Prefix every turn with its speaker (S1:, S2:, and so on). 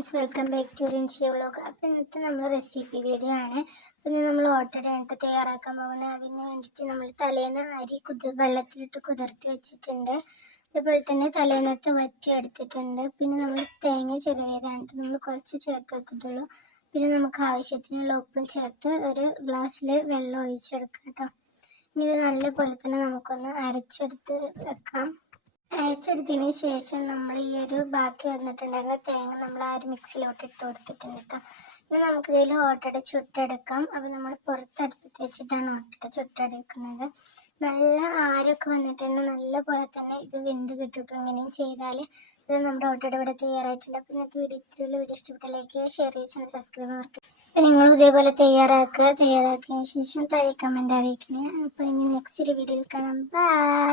S1: Friends welcome back to Rinshiya vlog അപ്പോൾ ഇന്നത്തെ നമ്മൾ റെസിപ്പി വീഡിയോ ആണ്. പിന്നെ നമ്മൾ ഓട്ടടയായിട്ട് തയ്യാറാക്കാൻ പോകുന്നത്. അതിന് വേണ്ടിയിട്ട് നമ്മൾ തലേന്ന് അരി കുതിർ വെള്ളത്തിലിട്ട് കുതിർത്ത് വെച്ചിട്ടുണ്ട്. അതുപോലെ തന്നെ തലേന്നത്തെ വറ്റി എടുത്തിട്ടുണ്ട്. പിന്നെ നമ്മൾ തേങ്ങ ചെറിയതാണ് നമ്മൾ കുറച്ച് ചേർത്ത് വെച്ചിട്ടുള്ളൂ. പിന്നെ നമുക്ക് ആവശ്യത്തിനുള്ള ഉപ്പും ചേർത്ത് ഒരു ഗ്ലാസ്സിൽ വെള്ളം ഒഴിച്ചെടുക്കാം കേട്ടോ. ഇനി ഇത് നല്ലപോലെ തന്നെ നമുക്കൊന്ന് അരച്ചെടുത്ത് വെക്കാം. അയച്ചെടുത്തതിന് ശേഷം നമ്മൾ ഈ ഒരു ബാക്കി വന്നിട്ടുണ്ടായിരുന്ന തേങ്ങ നമ്മൾ ആ ഒരു മിക്സിയിലോട്ട് ഇട്ട് കൊടുത്തിട്ടുണ്ട് കേട്ടോ ഇനി നമുക്ക് ഇതിൽ ഓട്ടട ചുട്ടെടുക്കാം. അപ്പോൾ നമ്മൾ പുറത്തടുപ്പത്ത് വെച്ചിട്ടാണ് ഓട്ടട ചുട്ടെടുക്കുന്നത്. നല്ല ആരൊക്കെ വന്നിട്ടുണ്ട് നല്ല പോലെ തന്നെ ഇത് വെന്ത് കിട്ടിട്ടു ഇങ്ങനെയും ചെയ്താൽ ഇത് നമ്മുടെ ഓട്ടട ഇവിടെ തയ്യാറായിട്ടുണ്ട്. അപ്പോൾ ഇന്നത്തെ വീഡിയോ ഇത്രയുള്ള. വീഡിയോ ഇഷ്ടപ്പെട്ട ഷെയർ ചെയ്ത് സബ്സ്ക്രൈബ് അപ്പോൾ നിങ്ങൾ ഇതേപോലെ തയ്യാറാക്കുക. തയ്യാറാക്കിയതിന് ശേഷം താഴെ കമന്റ് അറിയിക്കണേ. അപ്പോൾ ഇനി നെക്സ്റ്റ് ഒരു വീഡിയോയിൽ കാണാം. ബൈ